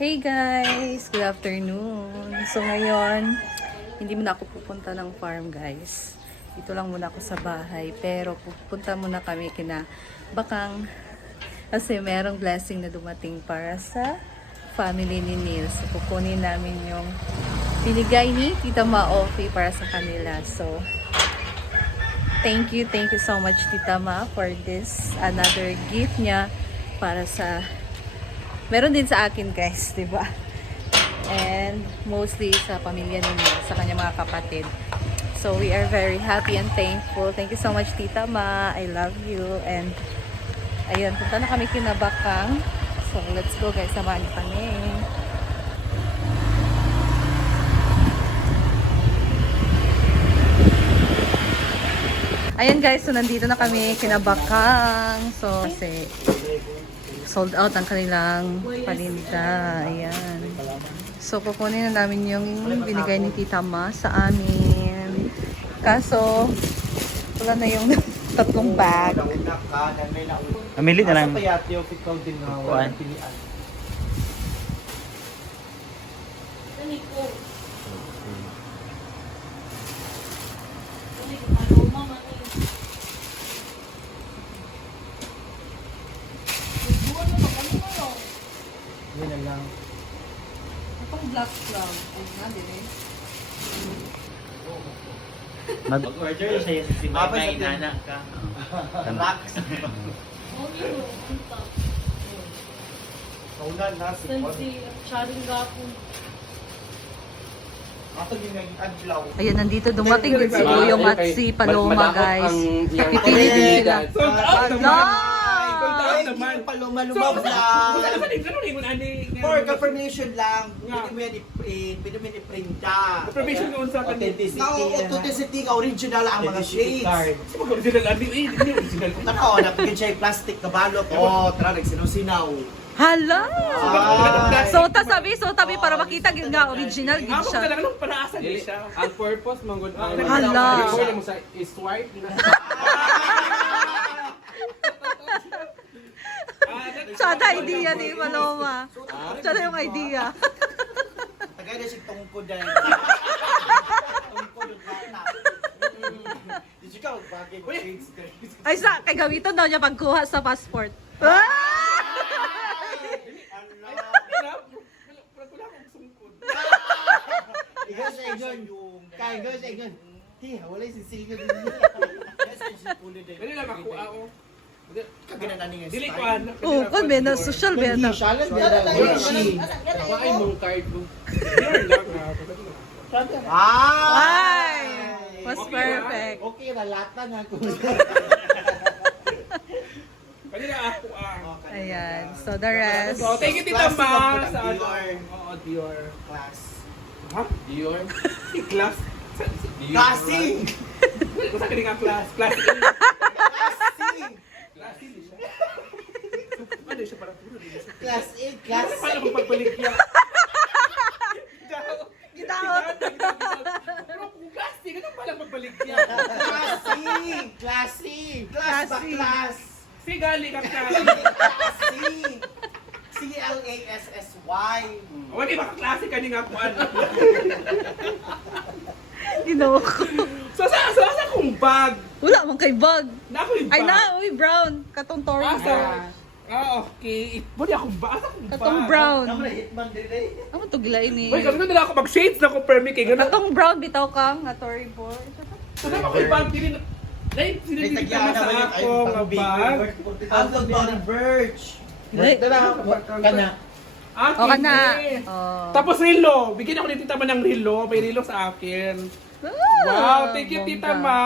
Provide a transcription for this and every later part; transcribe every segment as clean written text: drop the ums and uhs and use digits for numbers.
Hey guys! Good afternoon! So ngayon, hindi muna ako pupunta ng farm guys. Dito lang muna ako sa bahay. Pero pupunta muna kami kina Bakang kasi merong blessing na dumating para sa family ni Neil. So kukunin namin yung binigay ni Tita Maofi para sa kanila. So thank you so much Tita Ma for this another gift niya para sa meron din sa akin guys, di ba? And mostly sa pamilya ninyo, sa kanyang mga kapatid. So we are very happy and thankful. Thank you so much Tita Ma. I love you. And ayun, punta na kami kina Bakang. So let's go guys, samahan niyo kami. Ayan guys, so nandito na kami kina Bakang. So kasi sold out ang kanilang paninda. Ayan. So, kukunin na namin yung binigay ni Tita Ma sa amin. Kaso, wala na yung tatlong bag. Namili na lang. Ayan. Yan lang. Itong black lang. Ay nga, din eh. Mag-order sa'yo sa simay na inanak ka. Relax. Kaunan na. Charing gapo. Ayan, nandito dumating din si Buyong at si Paloma, guys. Pipili din sila. Paloma lumabas lang. For confirmation lang, pwede mo i-printa. Confirmation noon sa Authenticity. Authenticity ka, original ang mga shades. Kasi mag-original ano hindi original. Tanaw, napigyan siya yung plastic na balot. Oo, tara, nagsinaw-sinaw. Hala! So, tabi para makita yun nga, original din Ako siya. talaga nung panaasan din siya. Ang purpose mong good ang Hala! pwede mo sa swipe Tsada idea ni Paloma. Tsada yung idea. Tagay na siya tungkod dahil. Tungkod yung bata. Did you go? Bagay mo shades. Ay, kay gamiton daw niya pagkuha sa passport. Ikaw sa Egon. Kaya ikaw sa Egon. Hiha, wala yung sisilyo din niya. Dali lang ako ako. Kagananin nga Dili ko style. anak. Oh, kan ba na social ba na? Why mong card mo? Ay! Was perfect. Okay, nalata na ako. Pwede na ako Ayan. So, the rest. So, thank you Tita Ma sa ano. Dior. Oo, Dior. Class. Ha? Dior? Class? Classy! Kung sa kanya nga class. Class. Classy! Class din siya. Ano siya parang puro din siya. Class A, class Ano C. pala kung pagbalik niya? Gitawat. Pero kung class din, ano pala pagbalik niya? Classy! Classy! Class ba Classy. class? Si gali ka ka. Classy! C-L-A-S-S-Y. Wala ba ka-klase ka nga kung ano. Ginawa ko. So sa kong bag. Wala man kay bag. Na ako yung bag. Ay na, uy, brown. Katong Tory. Okay. Budi akong bag. Asa akong bag? Katong brown. Naman na hitman din eh. Amo to gilain ni. Uy, kami na ako mag-shades na ko permi kay gano'n. Katong brown bitaw kang nga Tory boy. So na ako yung bag. Dili na. Dahil sinilita mo sa ako nga bag. Ang Dr. Birch. Kana. O ka na. Okay. Oh. Tapos relo. Bigyan ako ni Tita Ma ng relo. May relo sa akin. Wow, thank you Tita Ma.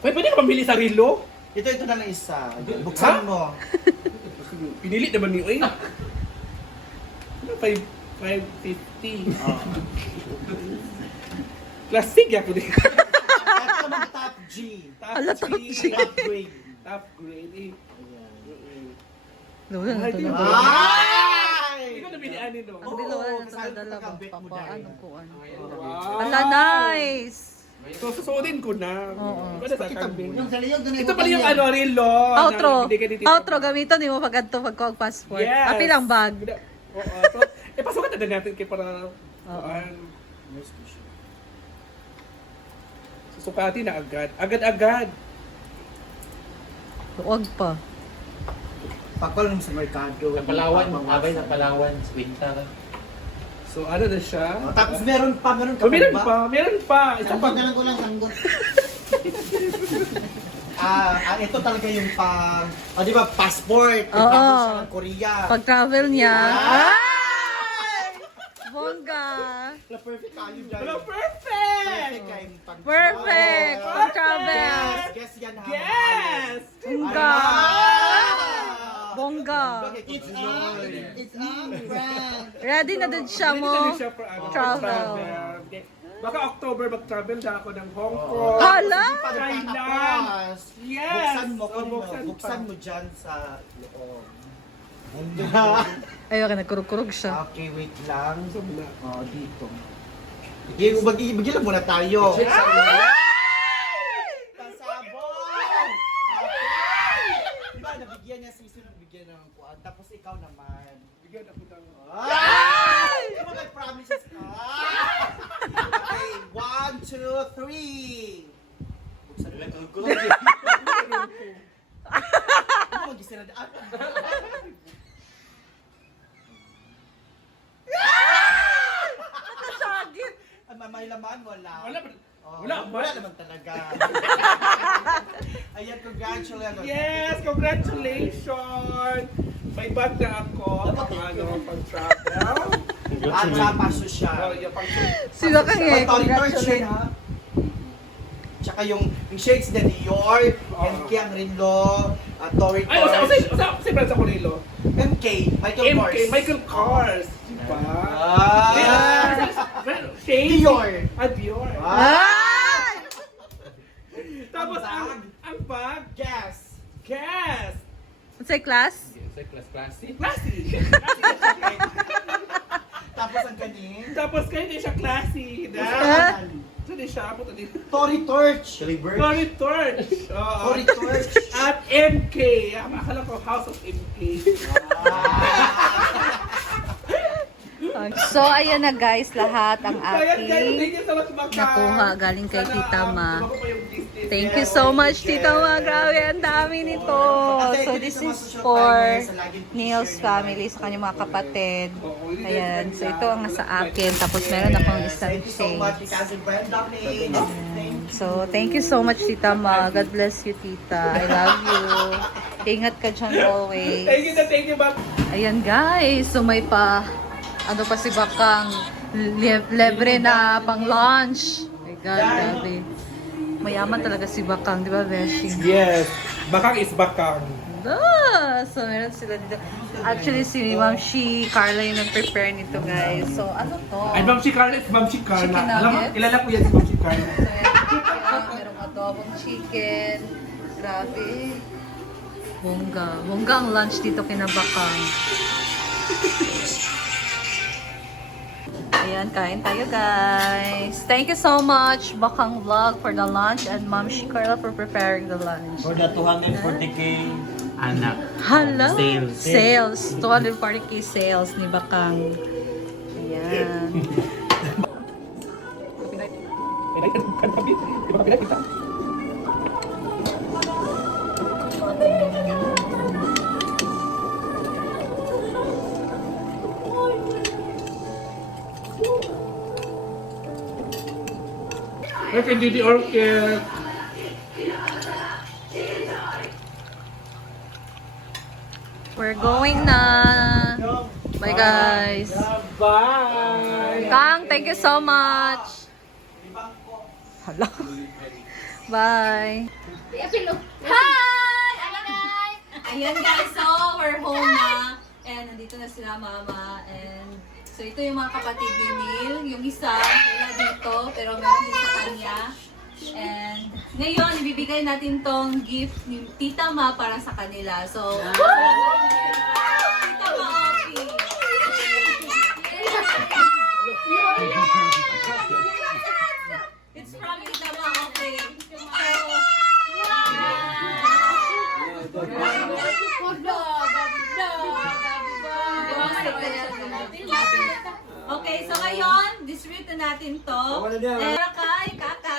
Uy, pwede ka pamili sa relo? Ito na lang isa. Buksan mo. Pinili naman ni Uy. 550. Plastic ako din. Ito naman top G. Ala, top G. Top grade. Top grade. Eh. Wala na Ay, to di na. ba? Ay! Ikaw nabilihan nito. Ang dilo wala na to kasal dala ba? pagkabit mo Papaan dahil. ko ano. Wow. Ala, nice. So, susuodin ko na. Oo. Ano sa kambing? Yung sa liyog, doon Ito pala yung ano, relo. Outro. na binigay ni Tita Outro, Mama. gamiton mo pag adto passport. Yes. Api lang bag. Oo. So, pasukan na natin kay para... Oo. Susukati na agad. Agad-agad. Huwag pa. Pakol mo sa merkado. Sa Palawan, abay sa Palawan, winter. So, ano na siya? Tapos meron pa Oh, meron pa. Isa pa. Sanggot na lang ko lang, sanggot. Ito talaga yung pang, di ba, passport. Oo. Tapos siya ng Korea. Pag travel niya. Ah! Ay! Bongga! Perfect tayo dyan. Hello, perfect! Perfect kayong pang- Perfect! Oh, Pag travel. Yes! Guess yan ha. Yes! Bongga! Ah! Bongga! It's on, brand. Ready na din siya Ready mo. na din siya for, Travel. Okay. Baka October mag-travel na ako ng Hong Kong. Hala! Thailand. Yes! Buksan mo, Oh, buksan mo dyan sa loob. Ayaw ka, nagkurug-kurug siya. Okay, wait lang. So, muna. Dito. Ibigyan lang muna tayo. Kasabong! Okay! Diba, nabigyan niya si Isu, nabigyan ng kuwan. Tapos ikaw naman. Bigyan ako ng... Ay! Diba nag-promises ka? Okay, 1, 2, 3. Buksan lang ang kulog. Ano mag-isira na? Nasagit! May laman, wala. Wala ba? Oh, Wala ba? wala naman talaga. Ayan, congratulations. Yes! Congratulations! May bag na ako. Pang-travel. At paso siya. Oh, yung pang- Sino ka nga? Congratulations. Ha? Tsaka yung shades na Dior, MK ang Rinlo, Tory Ay, usa brand sa Corilo. MK, Michael Kors. MK, Michael Kors. Diba? Ah! Shade. Dior. Dior. Ay! Tapos Ang ang bag. Guess. Guess. Sa class? Sa classy. Classy. Tapos ang kanin. Tapos kayo din siya classy. Ah. So di siya, puto din. Tory Torch. Tory Torch. Oo. Tory Torch. At MK. Akala ko House of MK. So, ayan na guys, lahat ang So, ayan, guys, aking thank you so much, Baka. nakuha galing kay Sana, Tita Ma. tumago pa yung business. Thank you so much, Tita Ma. Grabe, ang dami nito. So, this is for Neil's family, sa kanyang mga kapatid. Ayan, so ito ang nasa akin. Tapos meron akong isang Thank you so much, change. Cousin Brenda. Thank you. So, thank you so much, Tita Ma. God bless you, Tita. I love you. Ingat ka dyan always. Thank you, Bak. Ayan guys, so may pa, ano pa si Bakang, libre na pang lunch. My God, grabe. Mayaman talaga si Bakang, di ba, Beshi? Yes. Bakang is bakang. So meron sila dito. Actually, si Ma'am Shi, Carla yung nag-prepare nito, guys. So, ano to? Ay, Ma'am si Carla is Ma'am si Carla. Chicken Alam mo, nuggets? kilala ko yan si Ma'am si Carla. So, ayan, merong adobong chicken. Grabe. Bongga. Bongga ang lunch dito kina Bakang. Ayan, kain tayo guys. Thank you so much, Bakang Vlog, for the lunch and Ma'am Shikarla for preparing the lunch. For the 240k anak. Hala! Sales. Sales. 240k sales ni Bakang. Ayan. Let's enjoy the orchid. We're going na. Bye guys. Bye! Kang, thank you so much. Hala. Bye. Hi! Ayan guys, so we're home na. And nandito na sila mama. And so ito yung mga kapatid ni Neil. Yung isa, wala dito, pero meron din sa kanya. And ngayon, ibibigay natin tong gift ni Tita Ma para sa kanila. So, Tita Ma, Opi. It's from Tita Ma. Okay, so ngayon, distribute na natin to. Kay Kakay!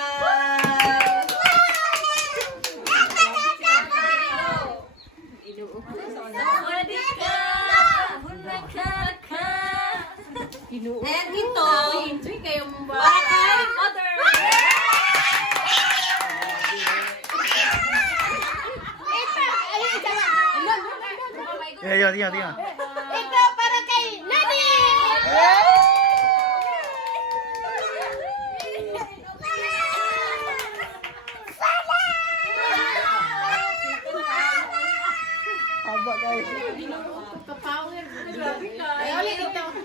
And ito, para kay Mother! Ito para kay Nani!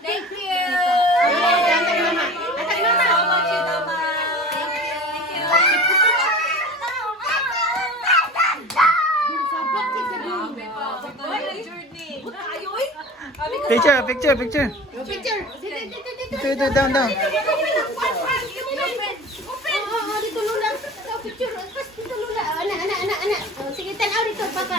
Thank you! Thank you so much, Mama. Thank you. Picture, picture, picture. Picture! Ito, down, down. Dito lula. Picture. Dito lula. Anak. Sige, tanaw dito, papa.